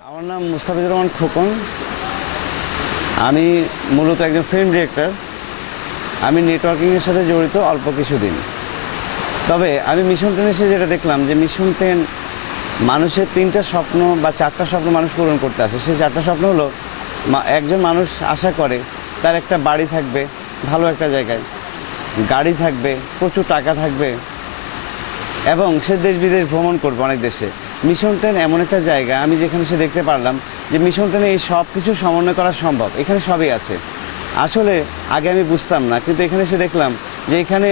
আমার নাম মুস্তাফিজুর রহমান খোকন। আমি মূলত একজন ফিল্ম ডিরেক্টর। আমি নেটওয়ার্কিংয়ের সাথে জড়িত অল্প কিছুদিন। তবে আমি মিশন টেন এসে যেটা দেখলাম যে মিশন টেন মানুষের 3টা স্বপ্ন বা 4টা স্বপ্ন মানুষ পূরণ করতে আসে। সেই 4টা স্বপ্ন হলো, একজন মানুষ আশা করে তার একটা বাড়ি থাকবে ভালো একটা জায়গায়, গাড়ি থাকবে, প্রচুর টাকা থাকবে এবং সে দেশ বিদেশ ভ্রমণ করবে অনেক দেশে। মিশন টেন এমন একটা জায়গা, আমি যেখানে সে দেখতে পারলাম যে মিশন টেনে এই সব কিছু সমন্বয় করা সম্ভব। এখানে সবই আছে। আসলে আগে আমি বুঝতাম না, কিন্তু এখানে এসে দেখলাম যে এখানে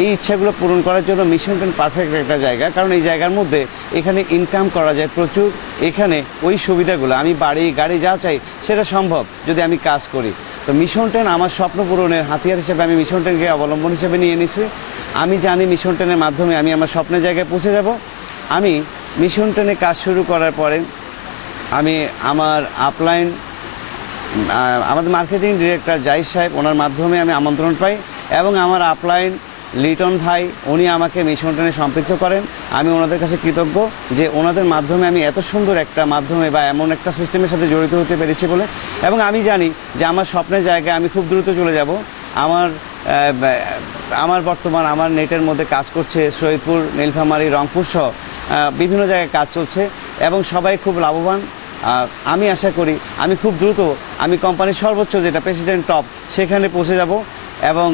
এই ইচ্ছাগুলো পূরণ করার জন্য মিশন টেন পারফেক্ট একটা জায়গা। কারণ এই জায়গার মধ্যে এখানে ইনকাম করা যায় প্রচুর। এখানে ওই সুবিধাগুলো, আমি বাড়ি গাড়ি যা চাই সেটা সম্ভব যদি আমি কাজ করি। তো মিশন টেন আমার স্বপ্ন পূরণের হাতিয়ার হিসেবে আমি মিশন টেনকে অবলম্বন হিসেবে নিয়ে নিছি। আমি জানি মিশন টেনের মাধ্যমে আমি আমার স্বপ্নের জায়গায় পৌঁছে যাব। আমি মিশন টেনে কাজ শুরু করার পরে আমি আমার আপলাইন, আমাদের মার্কেটিং ডিরেক্টর জাহিদ সাহেব, ওনার মাধ্যমে আমি আমন্ত্রণ পাই এবং আমার আপলাইন লিটন ভাই উনি আমাকে মিশন টেনে সম্পৃক্ত করেন। আমি ওনাদের কাছে কৃতজ্ঞ যে ওনাদের মাধ্যমে আমি এত সুন্দর একটা মাধ্যমে বা এমন একটা সিস্টেমের সাথে জড়িত হতে পেরেছি বলে। এবং আমি জানি যে আমার স্বপ্নের জায়গায় আমি খুব দ্রুত চলে যাব। আমার বর্তমান আমার নেটের মধ্যে কাজ করছে সৈয়দপুর, নীলফামারী, রংপুর সহ বিভিন্ন জায়গায় কাজ চলছে এবং সবাই খুব লাভবান। আমি আশা করি আমি খুব দ্রুত আমি কোম্পানির সর্বোচ্চ যেটা প্রেসিডেন্ট টপ সেখানে পৌঁছে যাব এবং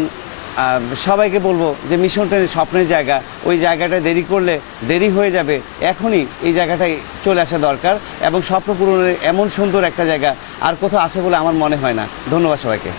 সবাইকে বলবো যে মিশন টেনের স্বপ্নের জায়গা, ওই জায়গাটায় দেরি করলে দেরি হয়ে যাবে। এখনই এই জায়গাটায় চলে আসা দরকার এবং স্বপ্ন পূরণের এমন সুন্দর একটা জায়গা আর কোথাও আছে বলে আমার মনে হয় না। ধন্যবাদ সবাইকে।